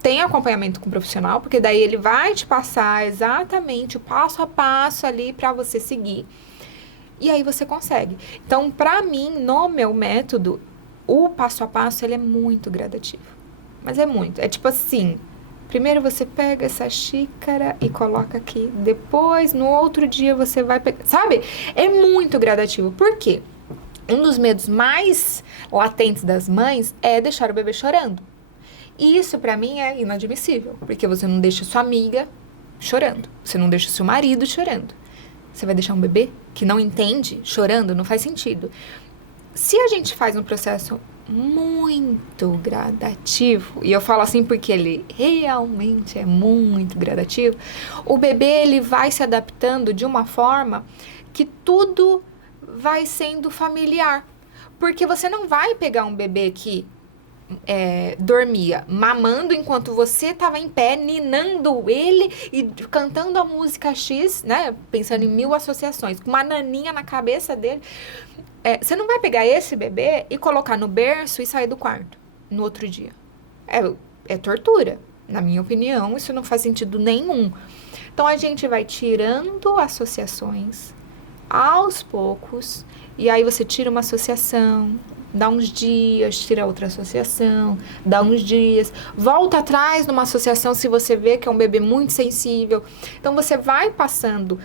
tem acompanhamento com o profissional, porque daí ele vai te passar exatamente o passo a passo ali para você seguir. E aí você consegue. Então, para mim, no meu método, o passo a passo, ele é muito gradativo. Mas é muito. É tipo assim, primeiro você pega essa xícara e coloca aqui. Depois, no outro dia, você vai pegar... Sabe? É muito gradativo. Por quê? Um dos medos mais latentes das mães é deixar o bebê chorando. E isso, pra mim, é inadmissível. Porque você não deixa sua amiga chorando. Você não deixa seu marido chorando. Você vai deixar um bebê que não entende chorando? Não faz sentido. Se a gente faz um processo muito gradativo, e eu falo assim porque ele realmente é muito gradativo, o bebê ele vai se adaptando de uma forma que tudo vai sendo familiar. Porque você não vai pegar um bebê que dormia mamando enquanto você estava em pé, ninando ele e cantando a música X, né? Pensando em 1000 associações, com uma naninha na cabeça dele. Você não vai pegar esse bebê e colocar no berço e sair do quarto no outro dia. É tortura. Na minha opinião, isso não faz sentido nenhum. Então, a gente vai tirando associações aos poucos, e aí você tira uma associação, dá uns dias, tira outra associação, dá uns dias, volta atrás numa associação se você vê que é um bebê muito sensível. Então, você vai passando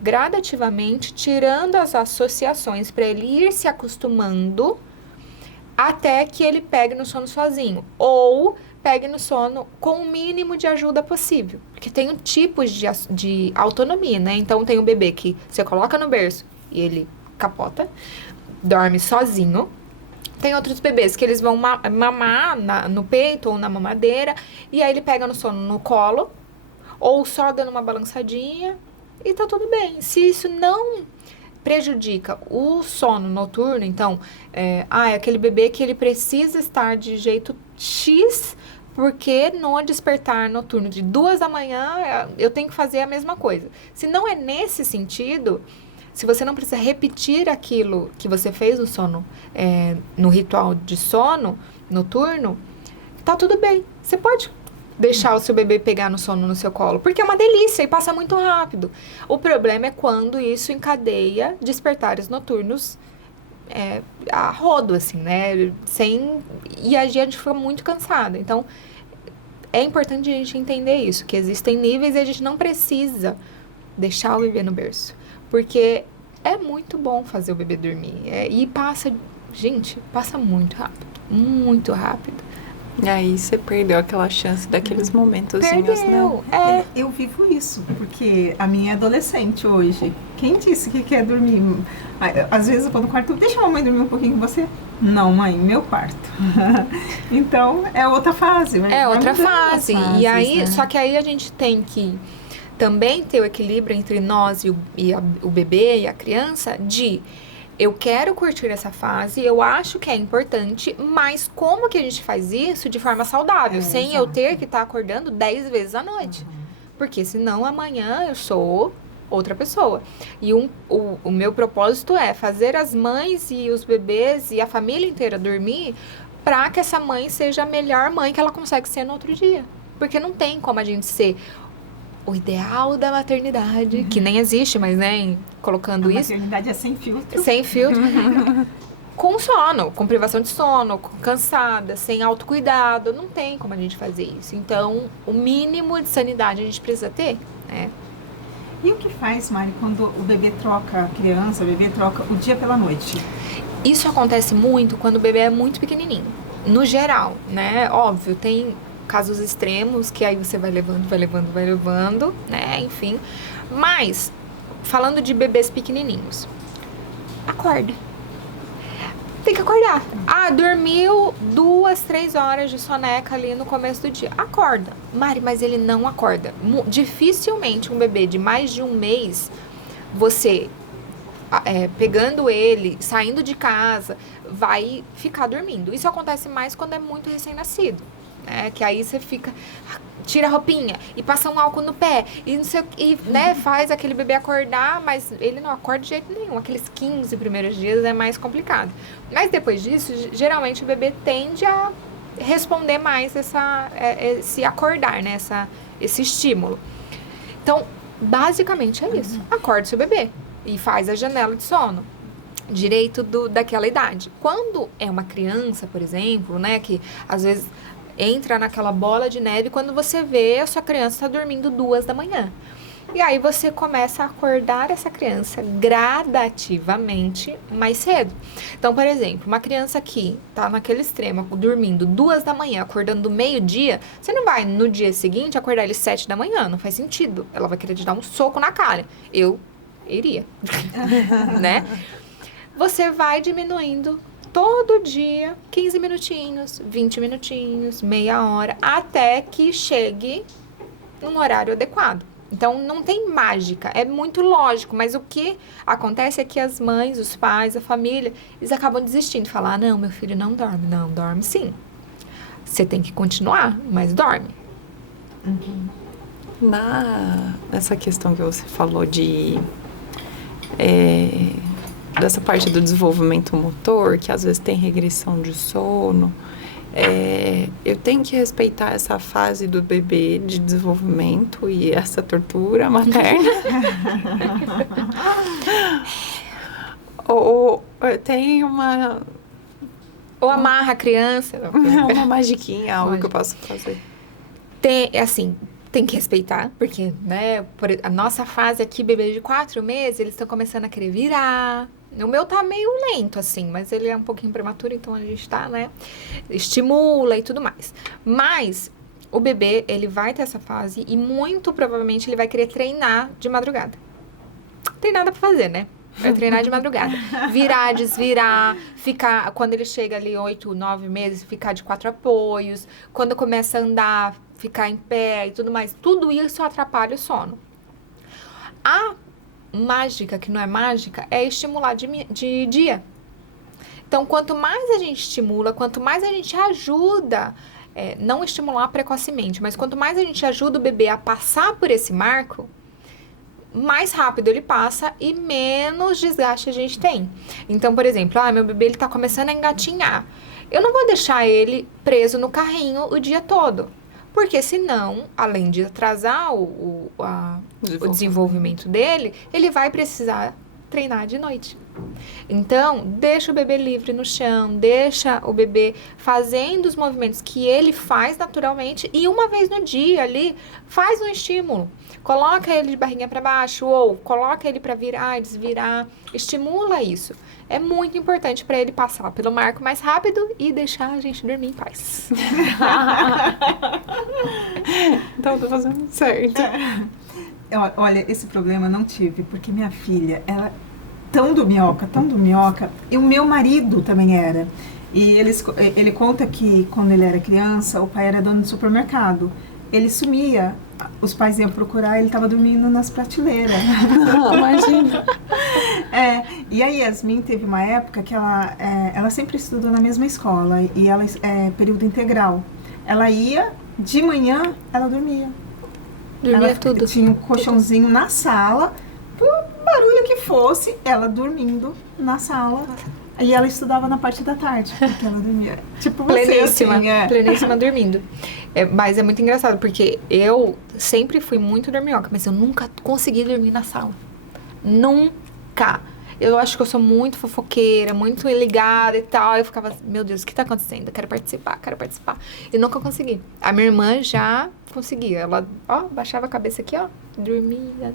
gradativamente, tirando as associações para ele ir se acostumando até que ele pegue no sono sozinho. Ou pegue no sono com o mínimo de ajuda possível. Porque tem tipos de autonomia, né? Então, tem um bebê que você coloca no berço e ele capota, dorme sozinho. Tem outros bebês que eles vão mamar no peito ou na mamadeira, e aí ele pega no sono no colo, ou só dando uma balançadinha, e tá tudo bem. Se isso não prejudica o sono noturno, então, é aquele bebê que ele precisa estar de jeito X, porque no despertar noturno de 2 da manhã, eu tenho que fazer a mesma coisa. Se não é nesse sentido... Se você não precisa repetir aquilo que você fez no sono, no ritual de sono noturno, tá tudo bem. Você pode deixar o seu bebê pegar no sono no seu colo, porque é uma delícia e passa muito rápido. O problema é quando isso encadeia despertares noturnos a rodo, assim, né? E a gente fica muito cansada. Então, é importante a gente entender isso, que existem níveis e a gente não precisa deixar o bebê no berço. Porque é muito bom fazer o bebê dormir. E passa muito rápido. Muito rápido. E aí você perdeu aquela chance daqueles momentozinhos, Perdeu, né? Eu vivo isso, porque a minha é adolescente hoje. Quem disse que quer dormir? Às vezes eu vou no quarto, deixa a mamãe dormir um pouquinho com você. Não, mãe, meu quarto. Então, é outra fase. É outra fase. Fases, e aí, né? só que aí a gente tem que também ter o equilíbrio entre nós o bebê e a criança de eu quero curtir essa fase, eu acho que é importante, mas como que a gente faz isso de forma saudável, sem eu ter que estar acordando 10 vezes à noite? Porque senão amanhã eu sou outra pessoa. E o meu propósito é fazer as mães e os bebês e a família inteira dormir para que essa mãe seja a melhor mãe que ela consegue ser no outro dia. Porque não tem como a gente ser o ideal da maternidade, que nem existe, mas, né, colocando isso... A maternidade é sem filtro. Sem filtro. Com sono, com privação de sono, cansada, sem autocuidado, não tem como a gente fazer isso. Então, o mínimo de sanidade a gente precisa ter, né? E o que faz, Mari, quando o bebê troca a criança, o bebê troca o dia pela noite? Isso acontece muito quando o bebê é muito pequenininho. No geral, né? Óbvio, tem casos extremos que aí você vai levando, né? Enfim. Mas, falando de bebês pequenininhos, acorda. Tem que acordar. Ah, dormiu 2, 3 horas de soneca ali no começo do dia. Acorda. Mari, mas ele não acorda. Dificilmente um bebê de mais de um mês, você pegando ele, saindo de casa, vai ficar dormindo. Isso acontece mais quando é muito recém-nascido. Que aí você fica, tira a roupinha e passa um álcool no pé e não sei, né, faz aquele bebê acordar, mas ele não acorda de jeito nenhum. Aqueles 15 primeiros dias é mais complicado. Mas depois disso, geralmente o bebê tende a responder mais esse acordar, né, esse estímulo. Então, basicamente é isso. Acorde seu bebê e faz a janela de sono direito daquela idade. Quando é uma criança, por exemplo, né, que às vezes entra naquela bola de neve, quando você vê a sua criança está dormindo 2 da manhã. E aí você começa a acordar essa criança gradativamente mais cedo. Então, por exemplo, uma criança que está naquele extremo, dormindo 2 da manhã, acordando meio-dia, você não vai no dia seguinte acordar ele 7 da manhã, não faz sentido. Ela vai querer te dar um soco na cara. Eu iria, né? Você vai diminuindo todo dia, 15 minutinhos, 20 minutinhos, meia hora, até que chegue num horário adequado. Então, não tem mágica, é muito lógico, mas o que acontece é que as mães, os pais, a família, eles acabam desistindo, falar, não, meu filho não dorme. Não, dorme sim. Você tem que continuar, mas dorme. Nessa questão que você falou dessa parte do desenvolvimento motor, que às vezes tem regressão de sono, eu tenho que respeitar essa fase do bebê de desenvolvimento e essa tortura materna. ou tem uma... Ou amarra a criança. uma magiquinha, algo que eu posso fazer. Tem que respeitar, porque, né, a nossa fase aqui, bebê de 4 meses, eles estão começando a querer virar. O meu tá meio lento, assim, mas ele é um pouquinho prematuro, então a gente tá, né, estimula e tudo mais. Mas o bebê, ele vai ter essa fase e muito provavelmente ele vai querer treinar de madrugada. Não tem nada pra fazer, né? Vai treinar de madrugada. Virar, desvirar, ficar... Quando ele chega ali 8, 9 meses, ficar de 4 apoios. Quando começa a andar, ficar em pé e tudo mais. Tudo isso atrapalha o sono. A mágica, que não é mágica, é estimular de dia. Então, quanto mais a gente estimula, quanto mais a gente ajuda... não estimular precocemente, mas quanto mais a gente ajuda o bebê a passar por esse marco... mais rápido ele passa e menos desgaste a gente tem. Então, por exemplo, meu bebê ele tá começando a engatinhar. Eu não vou deixar ele preso no carrinho o dia todo. Porque senão, além de atrasar o desenvolvimento dele, ele vai precisar treinar de noite. Então, deixa o bebê livre no chão, deixa o bebê fazendo os movimentos que ele faz naturalmente e uma vez no dia ali, faz um estímulo. Coloca ele de barriguinha para baixo ou coloca ele para virar e desvirar, estimula isso. É muito importante para ele passar pelo marco mais rápido e deixar a gente dormir em paz. Então, eu tô fazendo certo. Olha, esse problema não tive, porque minha filha, ela tão dorminhoca, e o meu marido também era. E ele conta que quando ele era criança, o pai era dono de supermercado. Ele sumia, os pais iam procurar, ele estava dormindo nas prateleiras. Imagina. E a Yasmin teve uma época que ela sempre estudou na mesma escola, e ela período integral. Ela ia, de manhã, ela dormia. Dormia tudo. Tinha um colchãozinho na sala, por barulho que fosse, ela dormindo na sala. E ela estudava na parte da tarde, porque ela dormia. Tipo você, pleníssima, assim, pleníssima dormindo. Mas é muito engraçado, porque eu sempre fui muito dorminhoca, mas eu nunca consegui dormir na sala. Nunca. Eu acho que eu sou muito fofoqueira, muito ligada e tal. Eu ficava, meu Deus, o que tá acontecendo? Eu quero participar. E nunca consegui. A minha irmã já conseguia. Ela, ó, baixava a cabeça aqui, ó, dormia.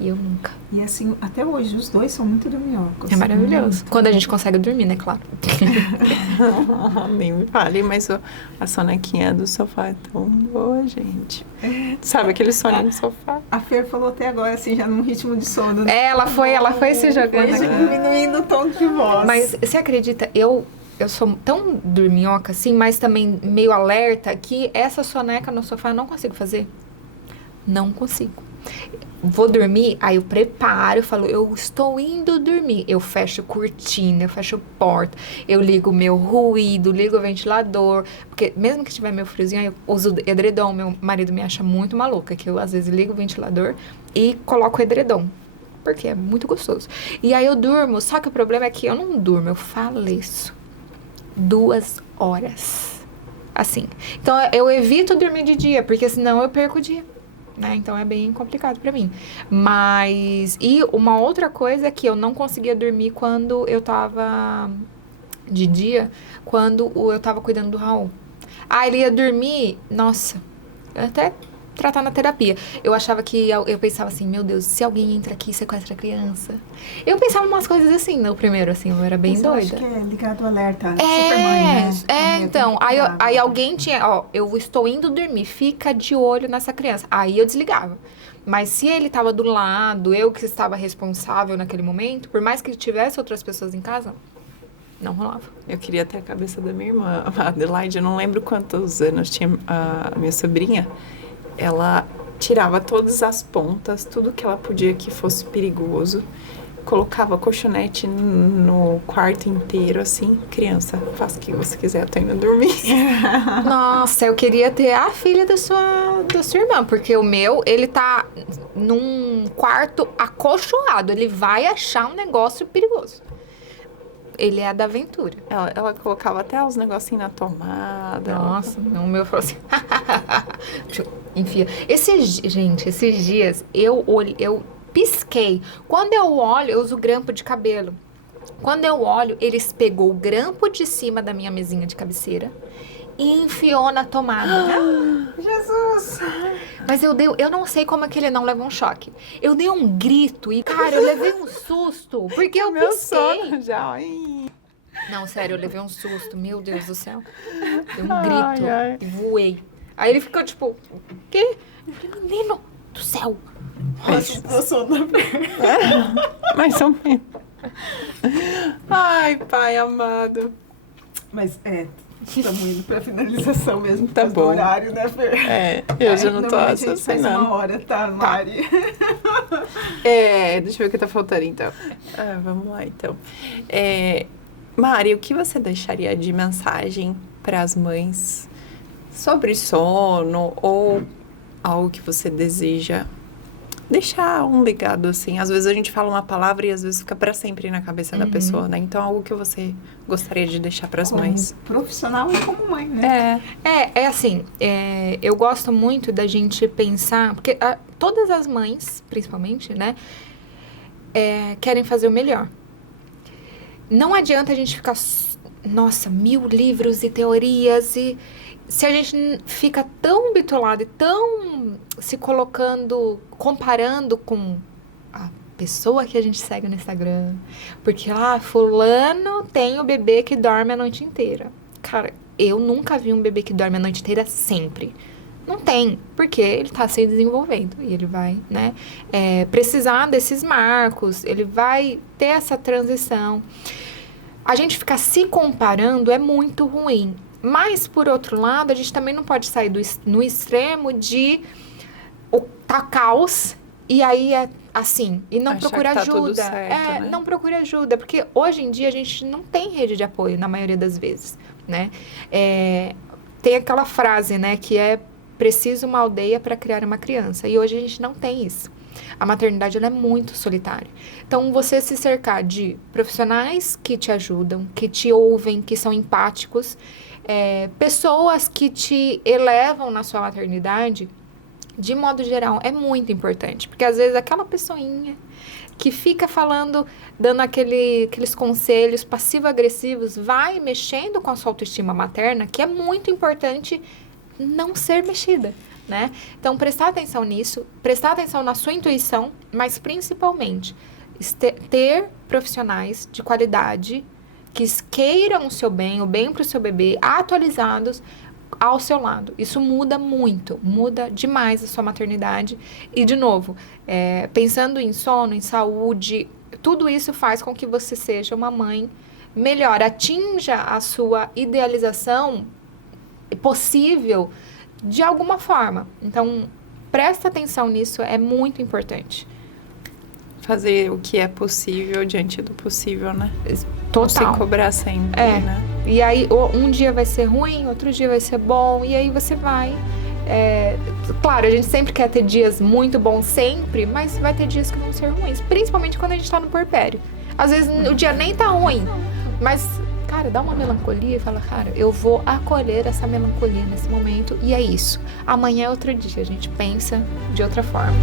E eu nunca. E assim, até hoje, os dois são muito dorminhocos. É maravilhoso. Muito. Quando a gente consegue dormir, né, claro. Nem me fale, mas a sonequinha do sofá é tão boa, gente. Sabe aquele soninho no sofá? A Fer falou até agora, assim, já num ritmo de sono. Né? Ela foi se jogando. Foi diminuindo o tom de voz. Mas você acredita, eu sou tão dorminhoca assim, mas também meio alerta, que essa soneca no sofá eu não consigo fazer. Não consigo. Vou dormir, aí eu preparo, eu falo, eu estou indo dormir. Eu fecho cortina, eu fecho porta, eu ligo o meu ruído, ligo o ventilador. Porque mesmo que tiver meu friozinho, aí eu uso edredom. Meu marido me acha muito maluca, que eu às vezes ligo o ventilador e coloco o edredom. Porque é muito gostoso. E aí eu durmo, só que o problema é que eu não durmo, eu faleço. 2 horas. Assim. Então eu evito dormir de dia, porque senão eu perco o dia. Né? Então é bem complicado pra mim. Mas... E uma outra coisa é que eu não conseguia dormir quando eu tava de dia, quando eu tava cuidando do Raul. Ah, ele ia dormir... Nossa, eu até tratar na terapia. Eu achava que... Eu pensava assim, meu Deus, se alguém entra aqui e sequestra a criança. Eu pensava umas coisas assim, no primeiro, assim, eu era bem Mas doida. Eu acho que é ligado ao alerta. Supermãe, né? Então, aí alguém tinha, ó, eu estou indo dormir, fica de olho nessa criança. Aí eu desligava. Mas se ele estava do lado, eu que estava responsável naquele momento, por mais que tivesse outras pessoas em casa, não rolava. Eu queria ter a cabeça da minha irmã, a Adelaide. Eu não lembro quantos anos tinha a minha sobrinha. Ela tirava todas as pontas, tudo que ela podia que fosse perigoso. Colocava colchonete no quarto inteiro, assim. Criança, faça o que você quiser, eu tô indo dormir. Nossa, eu queria ter a filha da sua irmã, porque o meu, ele tá num quarto acolchoado. Ele vai achar um negócio perigoso. Ele é a da aventura. Ela colocava até os negocinhos na tomada. Nossa, o meu falou assim... Enfia. Esses dias, eu pisquei. Quando eu olho, eu uso grampo de cabelo. Quando eu olho, eles pegou o grampo de cima da minha mesinha de cabeceira e enfiou na tomada. Jesus! Mas eu não sei como é que ele não levou um choque. Eu dei um grito e, cara, eu levei um susto, porque eu Meu pisquei. sono já. Ai. Não, sério, eu levei um susto, meu Deus do céu. Dei um Ai, grito ai. e voei. Aí ele ficou tipo, o quê? Eu falei, menino do céu. Eu sou da Mais ou menos. Ai, pai amado. Mas estamos indo pra finalização mesmo. Tá por causa do bom. horário, né, Fer? Eu já não tô Normalmente a gente faz assassinando. 1 hora, tá, Mari? Deixa eu ver o que tá faltando, então. Vamos lá, então. Mari, o que você deixaria de mensagem para as mães sobre sono ou algo que você deseja deixar um legado, assim? Às vezes a gente fala uma palavra e às vezes fica para sempre na cabeça da pessoa, né? Então, algo que você gostaria de deixar para as mães. Como profissional e como mãe, né? Assim, eu gosto muito da gente pensar, porque todas as mães, principalmente, né, querem fazer o melhor. Não adianta a gente ficar, nossa, 1000 livros e teorias e se a gente fica tão bitolado e tão se colocando, comparando com a pessoa que a gente segue no Instagram, porque fulano tem o bebê que dorme a noite inteira. Cara, eu nunca vi um bebê que dorme a noite inteira sempre. Não tem, porque ele tá se desenvolvendo e ele vai, né, precisar desses marcos, ele vai ter essa transição. A gente ficar se comparando é muito ruim. Mas, por outro lado, a gente também não pode sair no extremo de tá caos e aí é assim, e não Achar procura que tá ajuda. tudo certo, né? Não procure ajuda, porque hoje em dia a gente não tem rede de apoio, na maioria das vezes, né? Tem aquela frase, né, que é preciso uma aldeia para criar uma criança, e hoje a gente não tem isso. A maternidade, ela é muito solitária. Então, você se cercar de profissionais que te ajudam, que te ouvem, que são empáticos, pessoas que te elevam na sua maternidade, de modo geral, é muito importante. Porque, às vezes, aquela pessoinha que fica falando, dando aqueles conselhos passivo-agressivos, vai mexendo com a sua autoestima materna, que é muito importante não ser mexida, né? Então, prestar atenção nisso, prestar atenção na sua intuição, mas principalmente ter profissionais de qualidade que queiram o seu bem, o bem para o seu bebê, atualizados ao seu lado. Isso muda muito, muda demais a sua maternidade. E, de novo, pensando em sono, em saúde, tudo isso faz com que você seja uma mãe melhor, atinja a sua idealização possível de alguma forma. Então, presta atenção nisso, é muito importante. Fazer o que é possível diante do possível, né? Total. Não se cobrar sempre, né? E aí, um dia vai ser ruim, outro dia vai ser bom, e aí você vai... Claro, a gente sempre quer ter dias muito bons sempre, mas vai ter dias que vão ser ruins, principalmente quando a gente tá no puerpério. Às vezes o dia nem tá ruim, mas, cara, dá uma melancolia e fala, cara, eu vou acolher essa melancolia nesse momento, e é isso. Amanhã é outro dia, a gente pensa de outra forma.